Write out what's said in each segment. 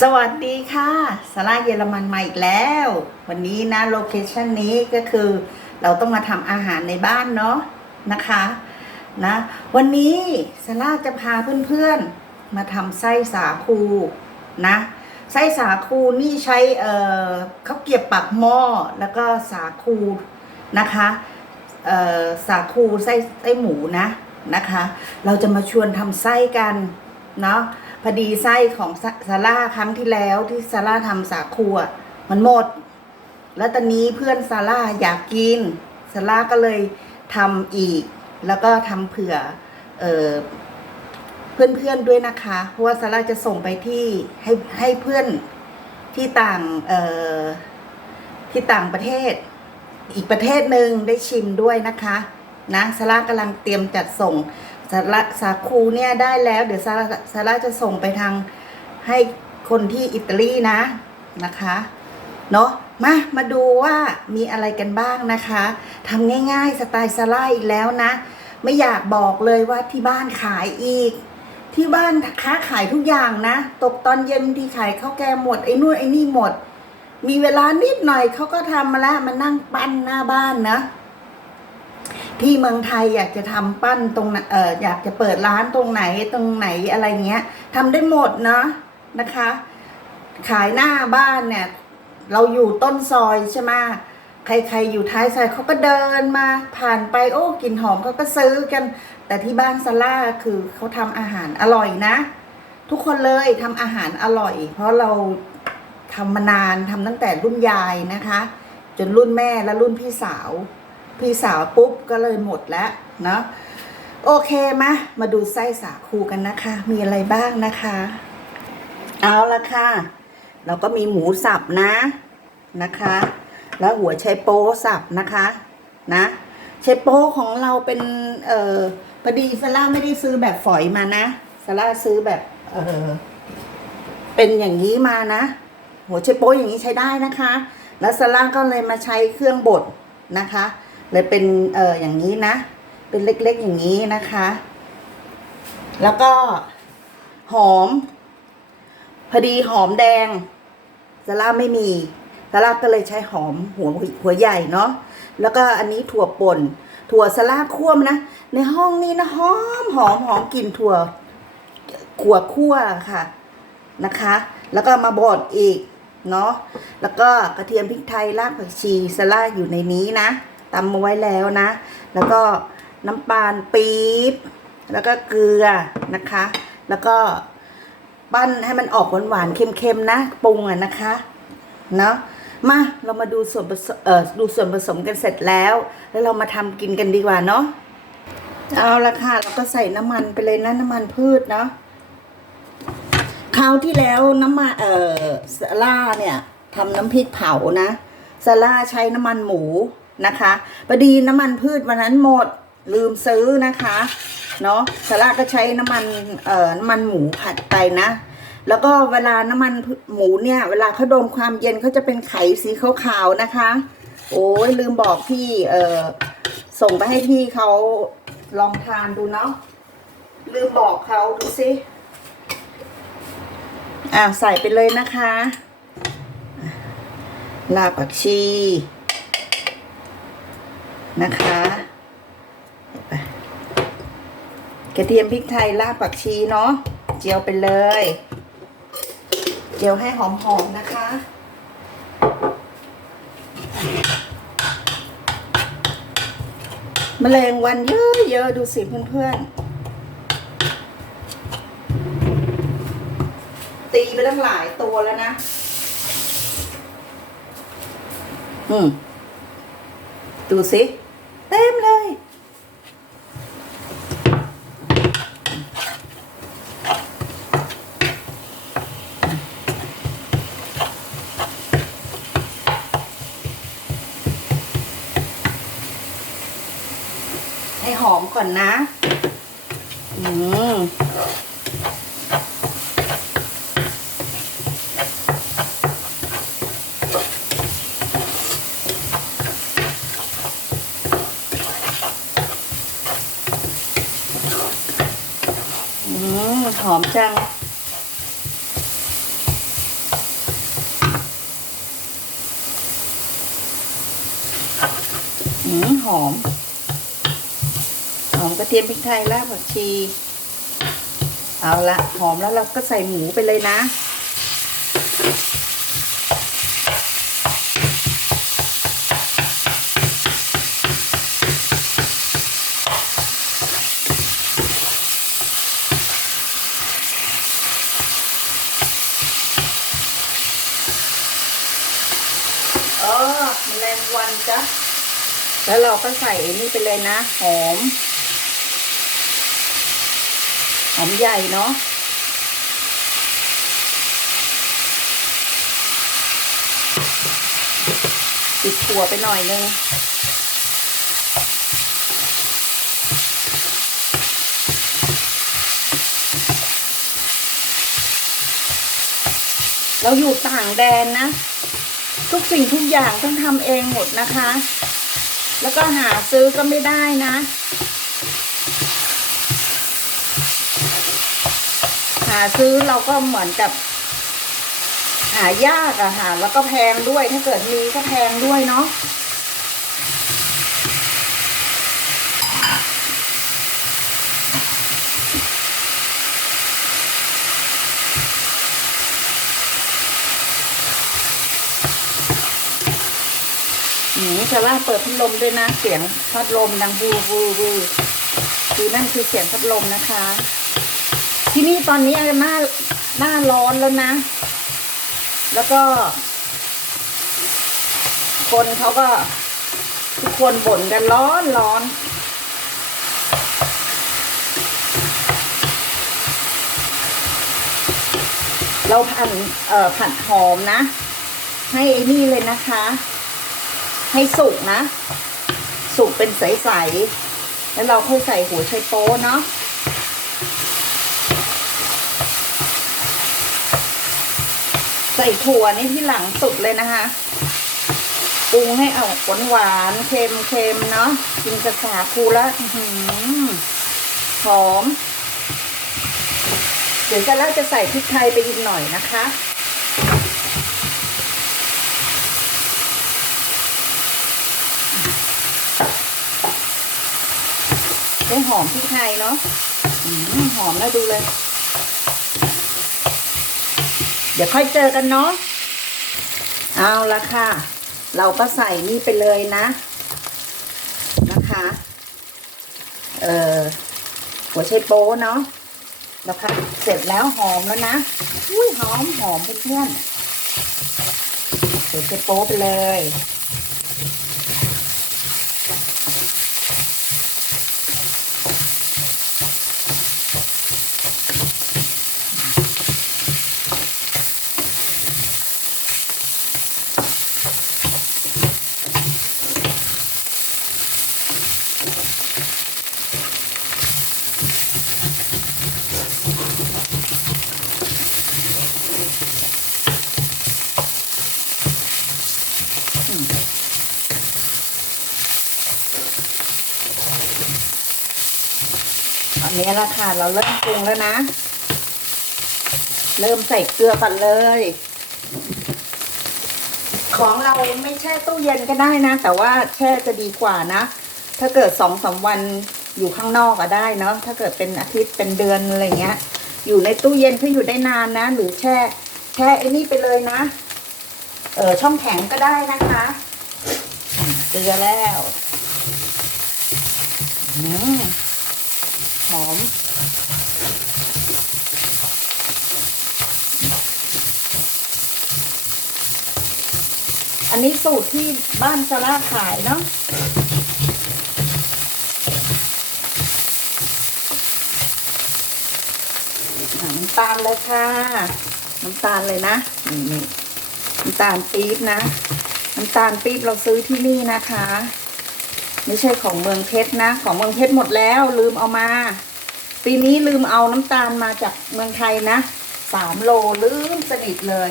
สวัสดีค่ะสาราเยอรมันมาอีกแล้ว วันนี้นะโลเคชันนี้ก็คือเราต้องมาทำอาหารในบ้านเนาะนะคะนะวันนี้สาราจะพาเพื่อนๆ มาทำไส้สาคูนะไส้สาคูนี่ใช้เอ่อข้าวเกียบปากหม้อแล้วก็สาคูนะคะเอ่อสาคูไส้ไส้หมูนะนะคะ เราจะมาชวนทำไส้กันเนาะ พอดีไส้ของซาร่าครั้งที่แล้วที่ซาร่าทำสาคูอะมันหมด แล้วตอนนี้เพื่อนซาร่าอยากกินซาร่าก็เลยทำอีก แล้วก็ทำเผื่อเออเพื่อนๆด้วยนะคะ เพราะว่าซาร่าจะส่งไปที่ให้ให้เพื่อนที่ต่างเออที่ต่างประเทศ อีกประเทศหนึ่งได้ชิมด้วยนะคะ นะซาร่ากำลังเตรียมจัดส่ง สาระสาคูเนี่ยได้แล้ว เดี๋ยวซาร่าซาร่าจะส่งไปทางให้คนที่อิตาลีนะนะคะเนาะมามาดูว่ามีอะไรกันบ้างนะคะทำง่ายๆสไตล์ซาร่าอีกแล้วนะ ไม่อยากบอกเลยว่าที่บ้านขายอีก ที่บ้านค้าขายทุกอย่างนะ ตกตอนเย็นที่ขายข้าวแกงหมดไอ้นู่นไอ้นี่หมด มีเวลานิดหน่อยเขาก็ทำมาแล้วมานั่งปั้นหน้าบ้านนะ ที่เมืองไทยอยากจะทำปั้นตรงเอออยากจะเปิดร้านตรงไหนตรงไหนอะไรเงี้ยทำได้หมดเนาะนะคะ ขายหน้าบ้านเนี่ย เราอยู่ต้นซอยใช่ไหมใครๆอยู่ท้ายซอยเขาก็เดินมาผ่านไปโอ้กลิ่นหอมเขาก็ซื้อกัน แต่ที่บ้านซาร่าคือเขาทำอาหารอร่อยนะ ทุกคนเลยทำอาหารอร่อย เพราะเราทำมานานทำตั้งแต่รุ่นยายนะคะ จนรุ่นแม่และรุ่นพี่สาว พี่สาวปุ๊บก็เลยหมดแล้วเนาะโอเคมามาดูไส้สาคูกันนะคะ มีอะไรบ้างนะคะ เอาละค่ะ เราก็มีหมูสับนะนะคะ แล้วหัวไชโป๊สับนะคะนะไชโป๊ของเราเป็นเอ่อพอดีซาร่าไม่ได้ซื้อแบบฝอยมานะซาร่าซื้อแบบเออเป็นอย่างนี้มานะ หัวไชโป๊อย่างนี้ใช้ได้นะคะ แล้วซาร่าก็เลยมาใช้เครื่องบดนะคะ เลยเป็นเอออย่างนี้นะ เป็นเล็กๆอย่างนี้นะคะ แล้วก็หอม พอดีหอมแดงซาร่าไม่มีซาร่าก็เลยใช้หอมหัวหัวใหญ่เนาะแล้วก็อันนี้ถั่วป่น ถั่วซาร่าคั่วนะ ในห้องนี้นะหอมหอมหอมกลิ่นถั่วขัวคั่วค่ะนะคะ แล้วก็มาบดอีกเนาะแล้วก็กระเทียมพริกไทยรากผักชีซาร่าอยู่ในนี้นะ ตำมาไว้แล้วนะ แล้วก็น้ำปานปี๊บ แล้วก็เกลือนะคะ แล้วก็ปั้นให้มันออกหวานๆเค็มๆนะ ปรุงอะนะคะ เนาะมาเรามาดูส่วนผสมเอ่อดูส่วนผสมกันเสร็จแล้ว แล้วเรามาทำกินกันดีกว่าเนาะเอาละค่ะเราก็ใส่น้ำมันไปเลยนะน้ำมันพืชเนาะคราวที่แล้วน้ำมันเอ่อซาร่าเนี่ยทำน้ำพริกเผานะซาร่าใช้น้ำมันหมู นะคะพอดีน้ำมันพืชวันนั้นหมดลืมซื้อนะคะเนาะซาร่าก็ใช้น้ำมันเอ่อน้ำมันหมูผัดไปนะ แล้วก็เวลาน้ำมันหมูเนี่ย เวลาเขาโดนความเย็นเขาจะเป็นไขสีขาวๆนะคะ โอ้ยลืมบอกพี่เอ่อส่งไปให้พี่เขาลองทานดูเนาะลืมบอกเขาดูสิอ่าใส่ไปเลยนะคะลาปักชี นะคะกระเทียมพริกไทยรากผักชีเนาะเจียวไปเลย เจียวให้หอมๆนะคะ แมลงวันเยอะๆดูสิเพื่อนๆ ตีไปตั้งหลายตัวแล้วนะ อืม ดูสิ เต็มเลย ให้หอมก่อนนะ หอมจัง หืมหอม หอมกระเทียมพริกไทยรากผักชี เอาละหอมแล้วเราก็ใส่หมูไปเลยนะ จ้ะแล้วเราก็ใส่นี่ไปเลยนะหอม หอมใหญ่เนาะปิดถั่วไปหน่อยนึงเราอยู่ต่างแดนนะ ทุกสิ่งทุกอย่างต้องทำเองหมดนะคะ แล้วก็หาซื้อก็ไม่ได้นะ หาซื้อเราก็เหมือนกับ หายากอะค่ะแล้วก็แพงด้วยถ้าเกิดมีก็แพงด้วยเนาะ หืมจะล่าเปิดพัดลมด้วยนะเสียงพัดลมดังบูบูบูคือนั่นคือเสียงพัดลมนะคะ ที่นี่ตอนนี้หน้าหน้าร้อนแล้วนะ แล้วก็ คนเขาก็ทุกคนบ่นกันร้อนร้อนเราผัดเอ่อผัดหอมนะ ให้ไอ้นี่เลยนะคะ ให้สุกนะ สุกเป็นใสๆ แล้วเราค่อยใส่หัวไชโป๊เนาะใส่ถั่วนี่ที่หลังสุดเลยนะคะปรุงให้เอาหวานหวานเค็มเค็มๆเนาะกินกระสาคูล้วอื้อหือหอม เดี๋ยวจะแล้วจะใส่พริกไทยไปอีกหน่อยนะคะ ได้หอมพริกไทยเนาะหอมแล้วดูเลย เดี๋ยวค่อยเจอกันเนาะเอาละค่ะ เราก็ใส่นี่ไปเลยนะนะคะเอ่อหัวไชโป๊เนาะแล้วผัดเสร็จแล้วหอมแล้วนะอุ้ยหอมหอมเพื่อนๆหัวไชโป๊ไปเลย นนี้ละค่ะเราเริ่มปรุงแล้วนะ เริ่มใส่เกลือก่อนเลย ของเราไม่แช่ตู้เย็นก็ได้นะ แต่ว่าแช่จะดีกว่านะ ถ้าเกิดสองสามวันอยู่ข้างนอกก็ได้เนาะถ้าเกิดเป็นอาทิตย์เป็นเดือนอะไรเงี้ย อยู่ในตู้เย็นก็อยู่ได้นานนะ หรือแช่ แช่ไอ้นี่ไปเลยนะ เออช่องแข็งก็ได้นะคะเกลือแล้ว อืม อม อันนี้สูตรที่บ้านซาร่าขายเนาะน้ำตาลเลยค่ะ น้ำตาลเลยนะนี่น้ำตาลปี๊บนะ น้ำตาลปี๊บเราซื้อที่นี่นะคะ ไม่ใช่ของเมืองเพชรนะ ของเมืองเพชรหมดแล้ว ลืมเอามา ปีนี้ลืมเอาน้ำตาลมาจากเมืองไทยนะสามโลลืมสนิทเลย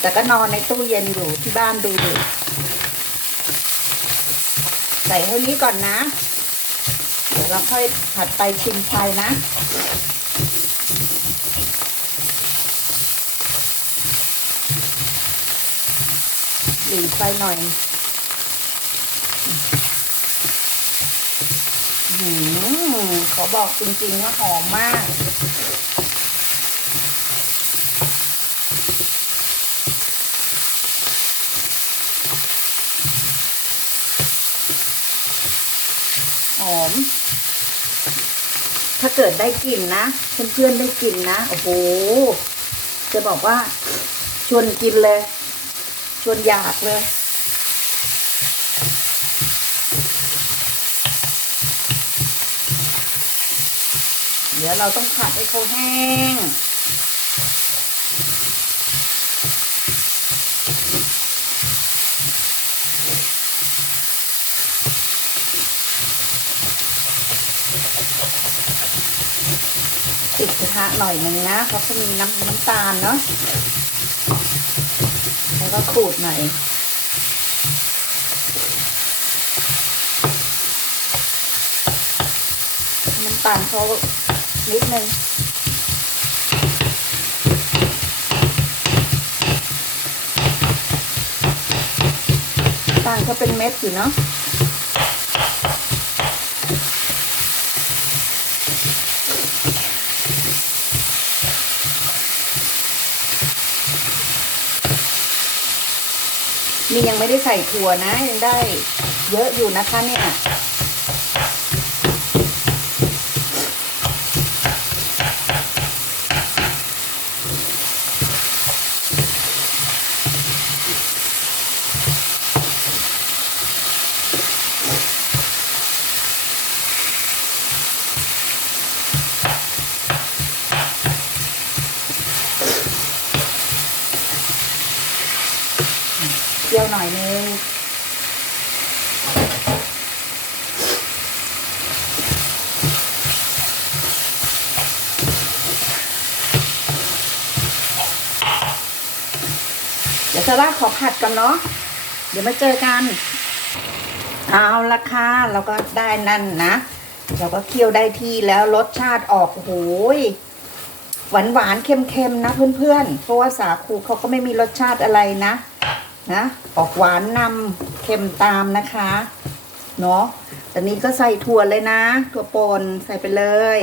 แต่ก็นอนในตู้เย็นอยู่ที่บ้านดูดูใส่เท่านี้ก่อนนะ เดี๋ยวเราค่อยผัดไปชิมไฟนะ หลีไฟหน่อยอืมขอบอกจริงๆว่าหอมมากหอม ถ้าเกิดได้กลิ่นนะ เพื่อนๆได้กลิ่นนะ โอ้โห จะบอกว่าชวนกินเลย ชวนอยากเลยเดี๋ยวเราต้องผัดให้เขาแห้ง ติดกระทะหน่อยหนึ่งนะ เพราะเขามีน้ำน้ำตาลเนาะ แล้วก็ขูดหน่อยน้ำตาลเขานิดนึงน้ำตาลเขาเป็นเม็ดอยู่เนาะ นี่ยังไม่ได้ใส่ถั่วนะยังได้เยอะอยู่นะคะเนี่ย เจียวหน่อยนึง เดี๋ยว ซาร่าขอผัดกันเนาะเดี๋ยวมาเจอกัน เอาละค่ะเราก็ได้นั่นนะเราก็เคี่ยวได้ที่แล้วรสชาติออกโหยหวานหวานเค็มๆนะเพื่อนๆ เพราะว่าสาคูเขาก็ไม่มีรสชาติอะไรนะ นะ ออกหวานนำเค็มตามนะคะ เนาะตอนนี้ก็ใส่ถั่วเลยนะ ถั่วป่นใส่ไปเลย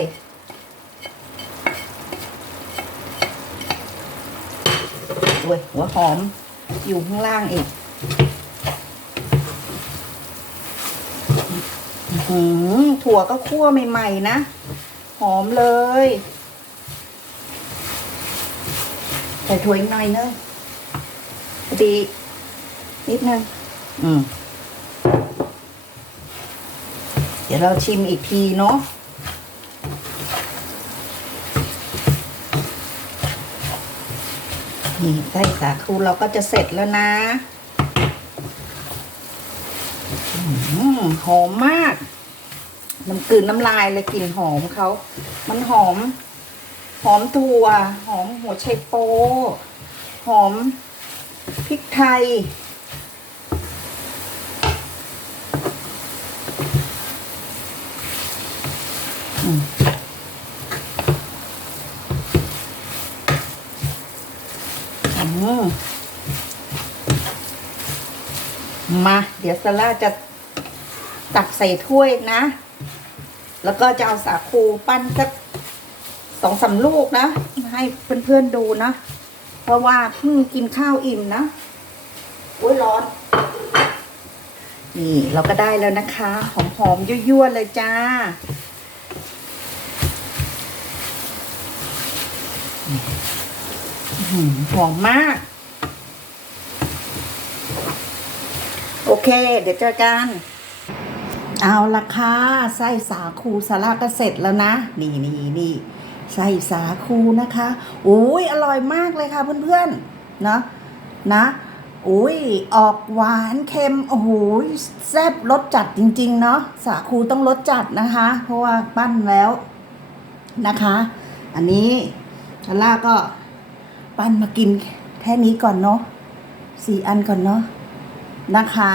โอ้ยหัวหอม อยู่ข้างล่างอีกอื้อหือถั่วก็คั่วใหม่ๆนะ หอมเลยใส่ถั่วอีกหน่อยนึงพอดีนิดนึงอืม เดี๋ยวเราชิมอีกทีเนาะ นี่ไส้สาคูเราก็จะเสร็จแล้วนะอหอมมาก น้ำกลืนน้ำลายเลยกลิ่นหอมเขา มันหอม หอมถั่ว หอมหัวไชโป หอมพริกไทย อืม มมา เดี๋ยวซาร่าจะตักใส่ถ้วยนะ แล้วก็จะเอาสาคูปั้นสักสองสาลูกนะ ให้เพื่อนๆดูนะ เพราะว่าเพิ่งกินข้าวอิ่มนะอุ้ยร้อน นี่เราก็ได้แล้วนะคะ หอมๆยั่วๆเลยจ้า อื้อ หอมมาก โอเค เดี๋ยวเจอกัน เอาละค่ะไส้สาคูสาลาก็เสร็จแล้วนะ นี่นี่นี่ไส้สาคูนะคะโอ้ยอร่อยมากเลยค่ะเพื่อนๆนะนะโอ้ยออกหวานเค็มโอ้โหแซ่บรสจัดจริง ๆ เนาะสาคูต้องรสจัดนะคะ เพราะว่าปั้นแล้วนะคะ อันนี้ซาร่าก็ ปั้นมากินแค่นี้ก่อนเนาะสี่อันก่อนเนาะนะคะ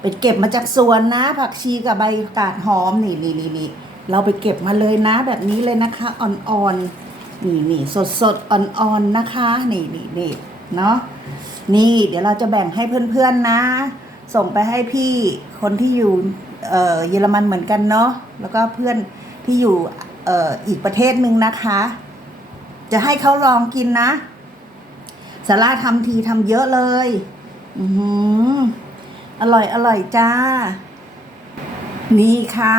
ไปเก็บมาจากสวนนะ ผักชีกับใบกาดหอมนี่นี่นี่นี่เราไปเก็บมาเลยนะ แบบนี้เลยนะคะ อ่อนๆนี่นี่สดสดๆอ่อนๆนะคะ นี่นี่นี่เนาะนี่เดี๋ยวเราจะแบ่งให้เพื่อนๆนะ ส่งไปให้พี่คนที่อยู่เยอรมันเหมือนกันเนาะแล้วก็เพื่อนที่อยู่ออีกประเทศหนึ่งนะคะ จะให้เขาลองกินนะ สาร่าทำทีทำเยอะเลย อืออร่อยอร่อยจ้า นี่ค่ะ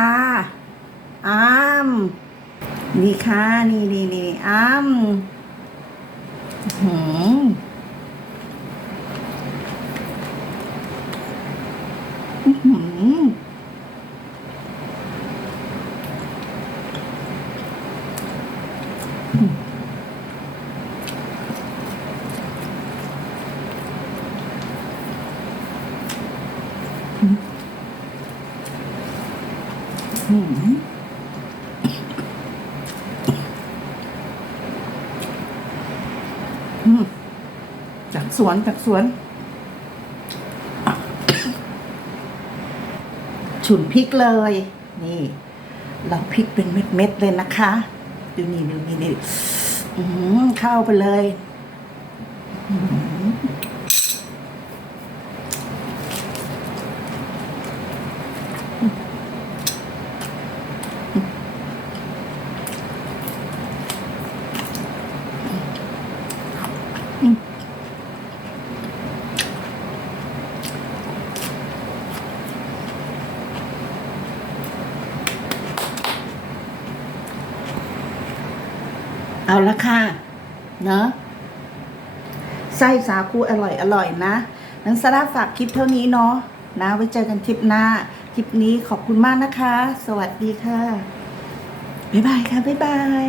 อ้ามนี่ค่ะ นี่นี่นี่อ้ามอื้อหืออื้อหืออื้อหืออืมจาก สวนจากสวน ฉุนพริกเลย นี่ เราพริกเป็นเม็ดๆเลยนะคะ ดูนี่ดูนี่นี่อื้อหือเข้าไปเลย ละค่ะ เนอะไส้สาคูอร่อยอร่อยนะนังสาราฝากคลิปเท่านี้เนาะนะไว้เจอกันคลิปหน้า คลิปนี้ขอบคุณมากนะคะ สวัสดีค่ะ บ๊ายบายค่ะ บ๊ายบาย